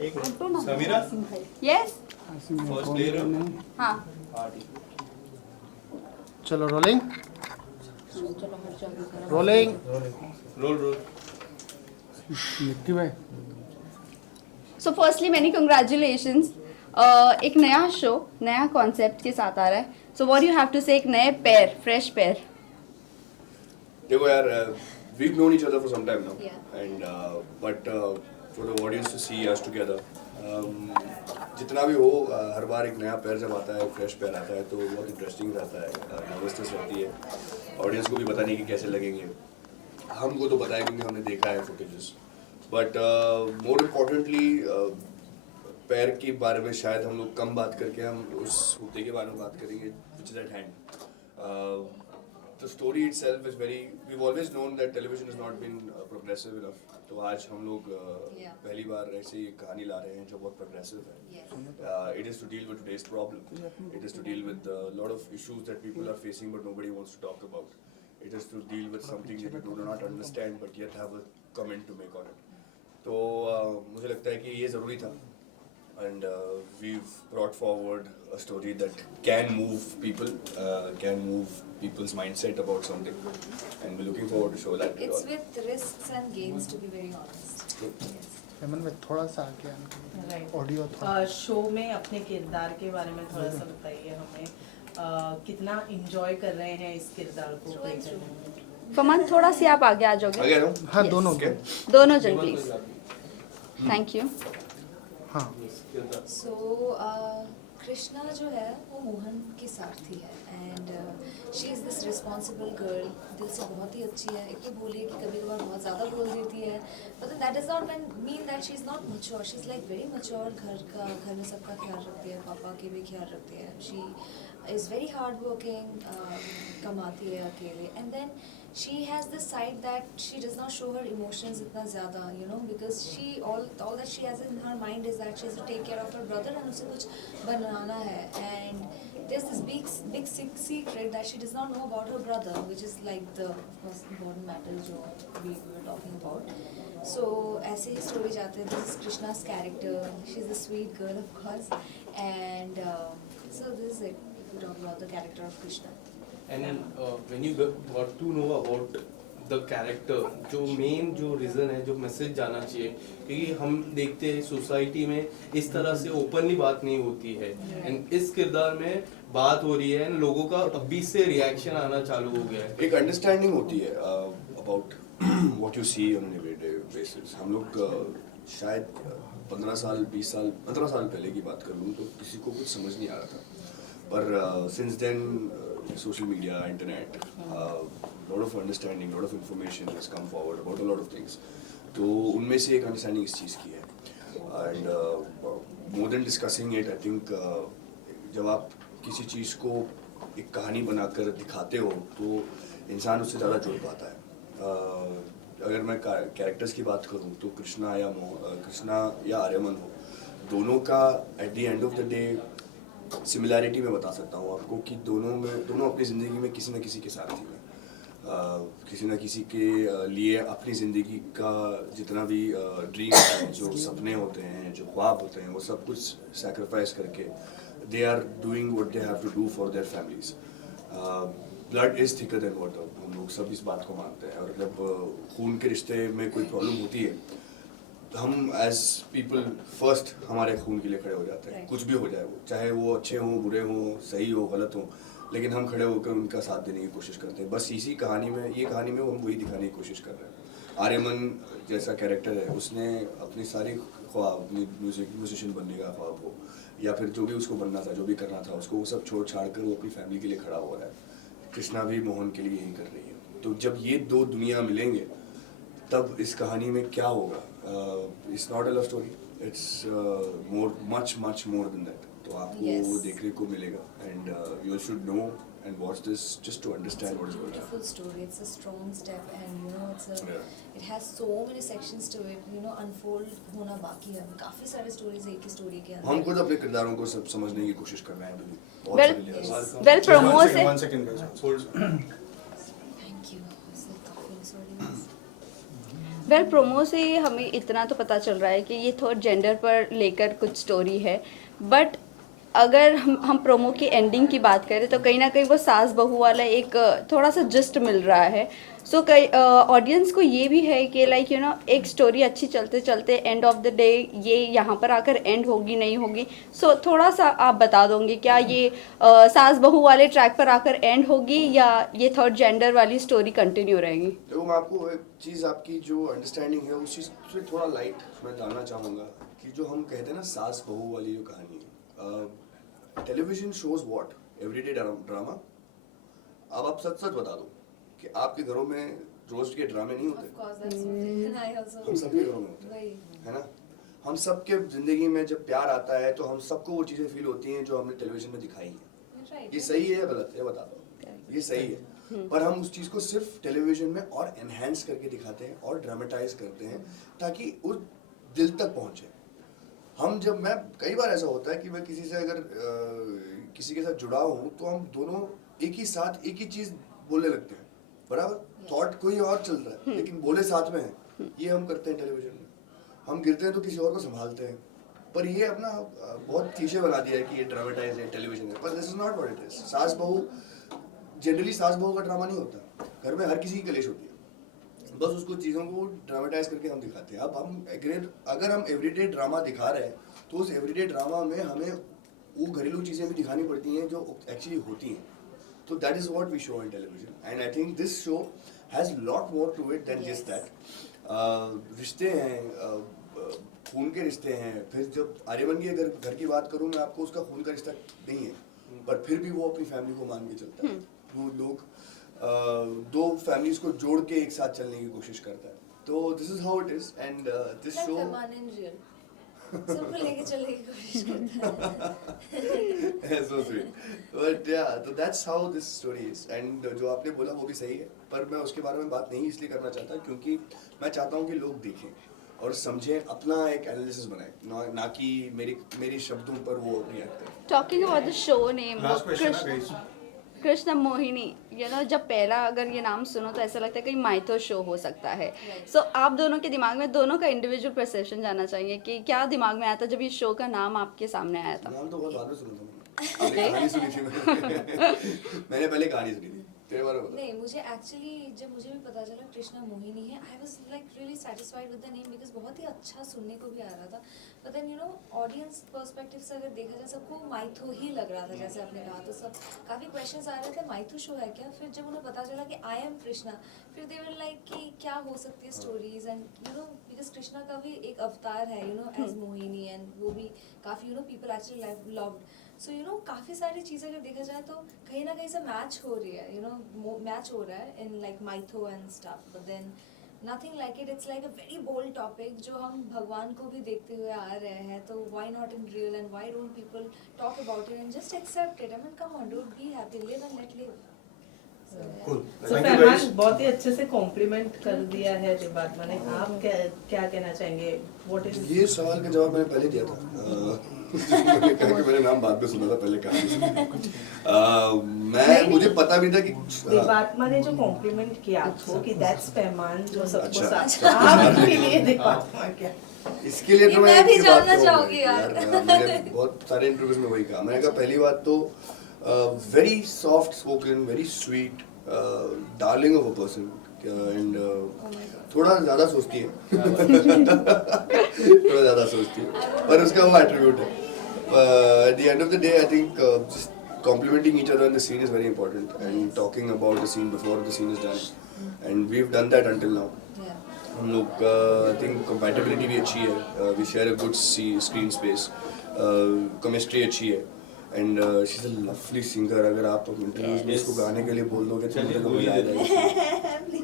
Samira yes first ले रहे हो? हाँ हाँ ठीक है। चलो rolling rolling roll roll. Nikki भाई सो फर्स्टली मैनी कंग्रेचुलेशंस। एक नया शो नया कॉन्सेप्ट के साथ आ रहा है, so what you have to say, एक नए पैर, फ्रेश पैर। देखो यार, we've known each other for some time now, Yeah. and but for the audience to see us together, जितना भी हो, हर बार एक नया पैर जब आता है, फ्रेश पैर आता है, तो बहुत इंटरेस्टिंग रहता है, नर्वसनेस रहती है, ऑडियंस को भी पता नहीं कि कैसे लगेंगे, हमको तो पता है क्योंकि हमने देखा है फुटेजेस, बट मोर इम्पोर्टेंटली पैर के बारे में शायद हम लोग कम बात करके हम उस मुद्दे के बारे में बात करेंगे which is eight hand. The story itself is very. We've always known that television has not been progressive enough. तो आज हम लोग पहली बार ऐसी एक कहानी ला रहे हैं जो बहुत progressive है. It is to deal with today's problem. It is to deal with a lot of issues that people are facing but nobody wants to talk about. It is to deal with something that you do not understand but yet have a comment to make on it. तो मुझे लगता है कि ये ज़रूरी था. And we've brought forward a story that can move people, can move people's mindset about something, and we're looking forward to show that. It's with risks and gains, to be very honest. Yes. Hemant में थोड़ा सा आगे Right. Audio थोड़ा show में अपने किरदार के बारे में थोड़ा सा बताइए हमें, कितना इंजॉय कर रहे हैं इस किरदार को True play and true. करने में? फमान थोड़ा सी आप आगे आ जाओगे, आगे आ जाऊँ? हाँ Yes. दोनों Okay. दोनों जन प्लीज. Thank you. हाँ So, कृष्णा जो है वो मोहन की सारथी है, and she is this responsible girl, दिल से बहुत ही अच्छी है. एक तो बोलिए कि कभी कभार बहुत ज़्यादा बोल देती है, but that is not mean that she is not mature. She is like very mature. घर में सबका ख्याल रखती है, पापा के भी ख्याल रखती है. She is very hard working, कमाती है अकेले, and then she has this side that she does not show her emotions itna zyada, you know, because she all that she has in her mind is that she has to take care of her brother and usse kuch banana hai, and there's this big secret that she does not know about her brother, which is like the most important matter jo we were talking about. So aise hi story jaate hain. This is Krishna's character. She's a sweet girl, of course, and so this is it. We talk about the character of Krishna. And then when you got to know about the character, जो main जो reason है, जो message जाना चाहिए, क्योंकि हम देखते हैं सोसाइटी में इस तरह से ओपनली बात नहीं होती है, एंड इस किरदार में बात हो रही है, एंड लोगों का अभी से रिएक्शन आना चालू हो गया है. एक अंडरस्टैंडिंग होती है about what you see on an everyday basis. हम लोग शायद 15 साल 20 साल 15 साल पहले की बात करूँ तो किसी को कुछ समझ नहीं आ रहा था, पर since then social media, internet, lot of understanding, lot of information has come forward about a lot of things. तो उनमें से एक understanding इस चीज़ की है, and more than discussing it, I think जब आप किसी चीज़ को एक कहानी बनाकर दिखाते हो तो इंसान उससे ज़्यादा जुड़ पाता है. अगर मैं कैरेक्टर्स की बात करूँ तो कृष्णा या आर्यमन हो, दोनों का at the end of the day similarity में बता सकता हूँ आपको कि दोनों अपनी ज़िंदगी में किसी न किसी के साथ ही हैं. किसी न किसी के लिए अपनी ज़िंदगी का जितना भी ड्रीम है, जो सपने होते हैं, जो ख्वाब होते हैं, वो सब कुछ सैक्रिफाइस करके they are doing what they have to do for their families. Blood is thicker than water, हम लोग सब इस बात को मानते हैं, और जब खून के रिश्ते में कोई प्रॉब्लम होती है हम एज पीपल फर्स्ट हमारे खून के लिए खड़े हो जाते हैं. कुछ भी हो जाए, वो चाहे वो अच्छे हों, बुरे हों, सही हो, गलत हो, लेकिन हम खड़े होकर उनका साथ देने की कोशिश करते हैं. बस इसी कहानी में, ये कहानी में हम वही दिखाने की कोशिश कर रहे हैं. आर्यमन जैसा कैरेक्टर है, उसने अपनी सारी ख्वाब, अपनी म्यूजिशियन बनने का ख्वाब हो या फिर जो भी उसको बनना था, जो भी करना था, उसको वो सब छोड़ छाड़ कर वो अपनी फैमिली के लिए खड़ा हो रहा है. कृष्णा भी मोहन के लिए यही कर रही है. तो जब ये दो दुनिया मिलेंगे तब इस कहानी में क्या होगा? It's not a love story, it's much more than that. तो आपको वो देखने को मिलेगा, and you should know and watch this just to understand what is going on. It's a beautiful story. It's a strong step, and you know, it has so many sections to it. You know, unfold होना बाकी है. काफी सारे stories एक ही story के अंदर. हम खुद अपने किरदारों को सब समझने की कोशिश कर रहे हैं. Well promo से. One second guys. Hold. Thank you. Is it coughing? Sorry. Well promo से हमें इतना तो पता चल रहा है कि ये थर्ड जेंडर पर लेकर कुछ स्टोरी है, बट अगर हम प्रोमो की एंडिंग की बात करें तो कहीं ना कहीं वो सास बहू वाला एक थोड़ा सा जस्ट मिल रहा है. सो कई ऑडियंस को ये भी है कि लाइक एक स्टोरी अच्छी चलते चलते एंड ऑफ द डे ये यहाँ पर आकर एंड होगी नहीं होगी. सो थोड़ा सा आप बता दोगे क्या ये सास बहू वाले ट्रैक पर आकर एंड होगी या ये थर्ड जेंडर वाली स्टोरी कंटिन्यू रहेगी? देखो मैं आपको एक चीज़, आपकी जो अंडरस्टैंडिंग है उस चीज़ से थोड़ा लाइट मैं जानना चाहूँगा कि जो हम कहते हैं ना सास बहू वाली जो कहानी है, television shows what everyday drama. अब आप सच सच बता दो कि आपके घरों में रोज के ड्रामे नहीं होते? Of course, that's something I also हम सबके घरों में होते हैं, वही है ना. हम सबके जिंदगी में जब प्यार आता है तो हम सबको वो चीज़ें फील होती हैं जो हमने टेलीविजन में दिखाई हैं. right. ये सही है या गलत है बता दो. ये सही है, पर हम उस चीज़ को सिर्फ टेलीविजन में और एनहेंस करके दिखाते हैं और ड्रामेटाइज करते हैं ताकि उस दिल तक पहुंचे. मैं कई बार ऐसा होता है कि मैं किसी से अगर किसी के साथ जुड़ा हूँ तो हम दोनों एक ही साथ एक ही चीज़ बोलने लगते हैं, बराबर. थॉट कोई और चल रहा है लेकिन बोले साथ में है. ये हम करते हैं टेलीविजन में. हम गिरते हैं तो किसी और को संभालते हैं, पर ये अपना बहुत क्लीशे बना दिया है कि ये ड्रामेटाइज है टेलीविजन है, पर this is not what it is. सास बहू जनरली सास बहू का ड्रामा नहीं होता. घर में हर किसी की कलेश होती है, बस उसको चीज़ों को ड्रामेटाइज करके हम दिखाते हैं. अब अगर हम एवरीडे ड्रामा दिखा रहे हैं तो उस एवरीडे ड्रामा में हमें वो घरेलू चीज़ें भी दिखानी पड़ती हैं जो एक्चुअली होती हैं. तो that is what we show in television and I think this show has lot more to it than just that. रिश्ते हैं, खून के रिश्ते हैं. फिर जब आर्यमन की अगर घर की बात करूँ मैं आपको, उसका खून का रिश्ता नहीं है, पर फिर भी वो अपनी फैमिली को मान के चलता है. वो लोग दो फैमिलीज को जोड़ के एक साथ चलने की कोशिश करता है. तो this is how it is and this show सबको लेके चलने की कोशिश करता है. so sweet. But yeah, so that's how this story is. And जो आपने बोला वो भी सही है, पर मैं उसके बारे में बात नहीं इसलिए करना चाहता क्योंकि मैं चाहता हूँ कि लोग देखें और समझें, अपना एक एनालिसिस बनाएं, ना कि मेरी शब्दों पर वो रिएक्ट करें. Talking about the show name Last question है guys. कृष्ण मोहिनी, जब पहला अगर ये नाम सुनो तो ऐसा लगता है कहीं माइथो शो हो सकता है. सो आप दोनों के दिमाग में दोनों का इंडिविजुअल परसेप्शन जानना चाहिए कि क्या दिमाग में आया था जब ये शो का नाम आपके सामने आया था? नाम तो बहुत बाद में सुना था मैंने. कहानी सुनी थी मैंने पहले कहानी सुनी थी. तेरे बारे में बता. नहीं, मुझे एक्चुअली जब मुझे भी पता चला कृष्णा मोहिनी है, I was like really satisfied with the name because बहुत ही अच्छा सुनने को भी आ रहा था. बट देन ऑडियंस पर्सपेक्टिव से अगर देखा जाए सबको माइथो ही लग रहा था जैसे आपने कहा, तो सब काफ़ी क्वेश्चंस आ रहे थे माइथो शो है क्या. फिर जब उन्हें पता चला कि आई एम कृष्णा, फिर दे वर लाइक कि क्या हो सकती है स्टोरीज. एंड बिकॉज कृष्णा का भी एक अवतार है एज मोहिनी, एंड वो भी काफ़ी पीपल एक्चुअली लव्ड. सो काफ़ी सारी चीज़ें अगर देखा जाए तो कहीं ना कहीं से मैच हो रही है, मैच हो रहा है in like mytho and stuff. But then nothing like it. It's like a very bold topic जो हम भगवान को भी देखते हुए आ रहे हैं, तो why not in real and why don't people talk about it and just accept it. I mean come on, don't be happy, live and let live. Cool. So Thank you Farman guys. बहुत ही अच्छे से complement कर दिया है देवात्मा ने. आप क्या कहना चाहेंगे? व्हाट इज ये सवाल का जवाब मैंने पहले दिया था. मैंने कहा कि मैंने नाम बाद में सुना था, पहले कहानी सुनी. मुझे पता भी था कि देवात्मा ने जो कॉम्प्लीमेंट किया आपको कि दैट्स फरमान जो सबको अच्छा. साथ आपके लिए देवात्मा क्या? इसके लिए तो मैं भी एक बात जानना कहूँगा चाहूंगी यार. मैंने बहुत सारे इंटरव्यूज में वही कहा. मैंने कहा पहली बात तो very soft spoken, very sweet, darling of a person, and थोड़ा ज़्यादा सोचती है थोड़ा ज़्यादा सोचती है, पर उसका वो एट्रीब्यूट है. At the end of the day, I think just complimenting each other in the scene is very important, and talking about the scene before the scene is done, and we've done that until now. हम लोग I think compatibility भी अच्छी है. We share a good screen space, chemistry अच्छी है, and she is a lovely singer. अगर आप interviews में इसको गाने के लिए बोल दोगे तो मुझे तो मजा आ जाएगा.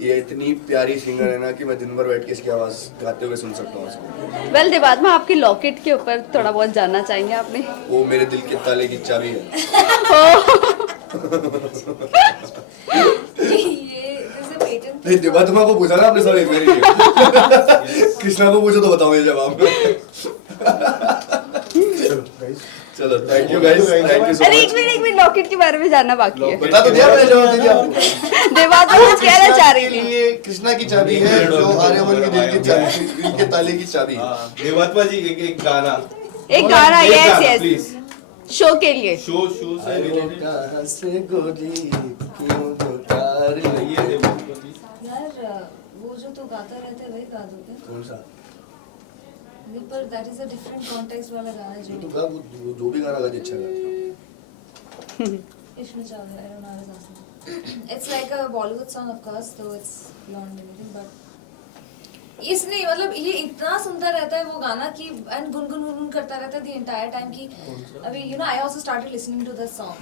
ये इतनी प्यारी सिंगर है ना कि मैं दिन भर बैठ के इसकी आवाज़ गाते हुए सुन सकता हूँ इसको. वेल देवात्मा, आपके लॉकेट के ऊपर थोड़ा बहुत जानना चाहेंगे आपने? वो मेरे दिल के ताले की चाबी है. ये जैसे पेटेंट नहीं, देवात्मा को पूछा ना आपने, सॉरी मेरी कृष्णा को पूछो तो बताओ ये जवाब. चलो गाइस चलो thank you guys, thank you so अरे मच। एक मिनट लॉकेट के बारे में जानना बाकी है। बता तो दिया मैंने, जवाब दे दिया आपको। देवात तो कुछ कहना चाह रही आपके थी। लिए कृष्णा की चाबी है, जो आर्यमन की दिल की चाबी, दिल के ताले की चाबी है। हाँ, देवात्मा जी एक गाना एक गाना, एक यस गाना, यस, प्लीज शो के लिए। शो से आयो रिलेटेड कहाँ से गोली क्यों पुकार रही ये है? देवात्मा जी यार वो जो तो गाता रहता है वही गा दो क्या? कौन सा? नहीं, पर that is a different context वाला गाना ये तो जो गा, वो जो भी गाना गा दे, अच्छा गा। इश्क में चावे, I don't know how to ask it. It's like a Bollywood song of course, so it's beyond anything, but इसने मतलब ये इतना सुंदर रहता है वो गाना कि एंड गुनगुन करता रहता है the entire time कि अभी you know I also started listening to this song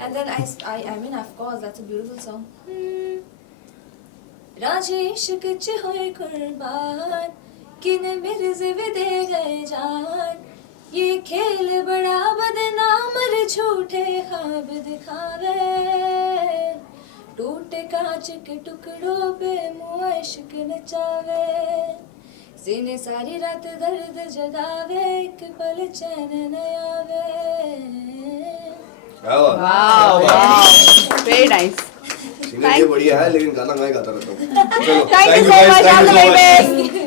and then I mean of course that's a beautiful song. राजे इश्क च होए कुर्बान किन मिर्ज़ भी दे गए जान, ये खेल बड़ा बदनाम रे झूठे ख्वाब दिखावे, टूटे कांच के टुकड़ों पे मुआ इश्क नचावे, सीने सारी रात दर्द जगावे, एक पल चैन न आवे। क्या बात? Wow wow, very nice. Singer ये बढ़िया है, लेकिन गाना मैं गाता रहता हूँ। चलो thank you you so guys, much, thank all you the so much. Very best.